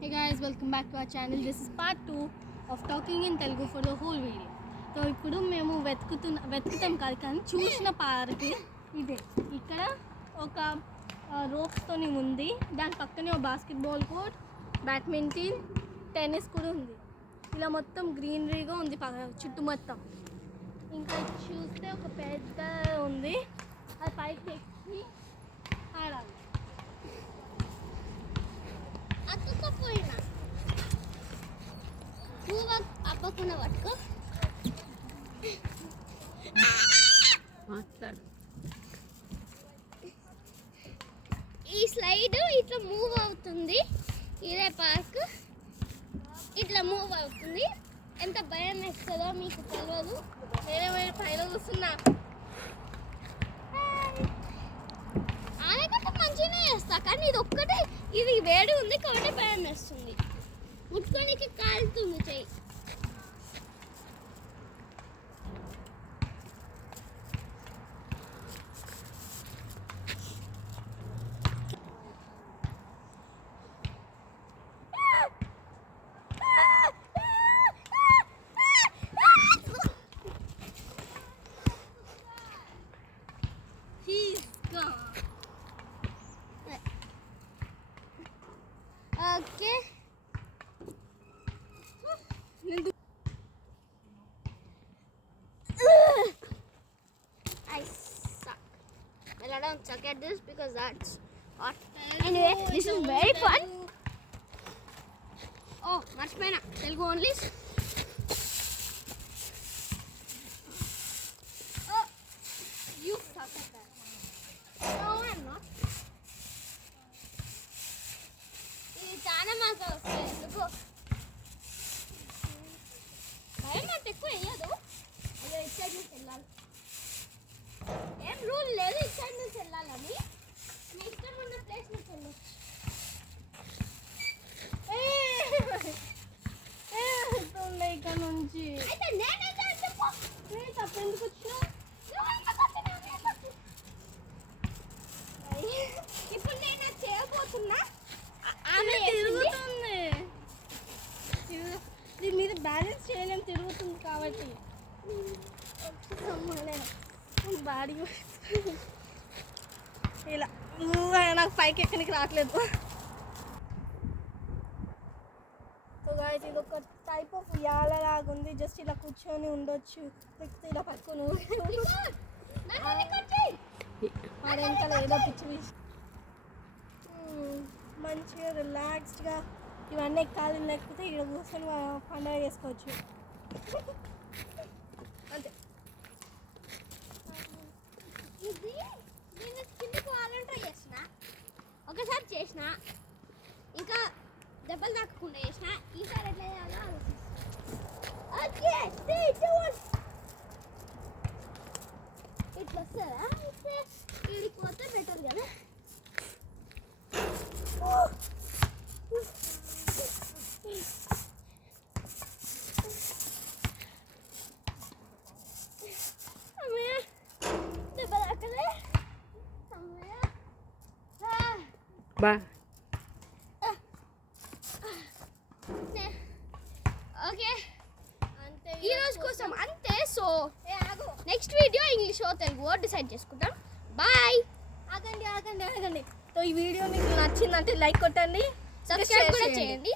Hey guys, welcome back to our channel. This is part 2 of talking in Telugu for the whole video. So ఇప్పుడు మేము వెతుకుతాం కానీ చూసిన park ఇదే. ఇక్కడ ఒక రోప్స్తోని ఉంది, దాని పక్కనే ఒక బాస్కెట్బాల్ కోర్ట్, బ్యాడ్మింటన్, టెన్నిస్ కూడా ఉంది. ఇలా మొత్తం గ్రీనరీగా ఉంది చుట్టూ మొత్తం. ఇంకా చూస్తే ఒక పెద్ద ఉంది, అది పైకి ఎక్కి ఆడాలి. అతుక్కపోయినా నువ్వు అప్పకుండా పట్టుకో మాట్లాడు. ఈ స్లైడ్ ఇట్లా మూవ్ అవుతుంది, ఇదే పార్క్ ఇట్లా మూవ్ అవుతుంది. ఎంత భయం వేస్తుందో మీకు తెలియదు. నేనేమైనా పైన కూర్చున్నా ఆనకంటే మంచిగానే చేస్తా, కానీ ఇది ఒక్కటే ఇది వేడి ఉంది కాబట్టి భయం వేస్తుంది. ముట్టుకోనికి కాలుతుంది చెయ్యి. Okay, I suck. Well, I don't suck at this because that's hot. Anyway, this is very fun. Oh, మర్చిపోయినా Telugu only. Oh, you suck at that. No, I'm not. ఇది చాలా మాకు వస్తుంది. ఎందుకు భయం అంత ఎక్కువ వేయదు. అదే ఇటు సైడ్ నుంచి వెళ్ళాలి, ఏం రూల్ లేదు ఇటు సైడ్ నుంచి వెళ్ళాలని. మీ ఇష్టం ఉన్న ప్లేస్ నుంచి వెళ్ళొచ్చు. ఇక్కడ నుంచి అయితే నేనైతే చెప్పు తప్పు ఎందుకు వచ్చినా. ఇప్పుడు నేను చేయబోతున్నా. ఆమె తిరుగుతుంది, దీని మీద బ్యాలెన్స్ చేయలేం, తిరుగుతుంది కాబట్టి బాడీ ఇలా నాకు పైకి ఎక్కడికి రావట్లేదు. సో గాయ్స్, ఇది ఒక టైప్ ఆఫ్ ఉయ్యాలలాగా ఉంది. జస్ట్ ఇలా కూర్చొని ఉండొచ్చు, లేకపోతే ఇలా పట్టుకొని వాడెంతలో ఏదో పిచ్చి మంచిగా రిలాక్స్డ్గా ఇవన్నీ ఎక్కాలి, లేకపోతే ఇక్కడ కూర్చొని పండుగ చేసుకోవచ్చు అంతే. ఇది నేను కిందకి వాళ్ళని ట్రై చేసిన, ఒకసారి చేసిన, ఇంకా దెబ్బలు తాకకుండా చేసిన. ఈసారి ఎట్లా చేయాలో ఇట్లా వస్తుందా? వీడికి పోతే బెటర్ కదా. దెబ్బ తాకలే. బా ఓకే, అంతే ఈ రోజు కోసం అంతే. So next video English Telugu decide చేసుకుంటాం. బాయ్. ఆగండి. సో ఈ వీడియో మీకు నచ్చిందంటే లైక్ కొట్టండి, సబ్స్క్రైబ్ కూడా చేయండి.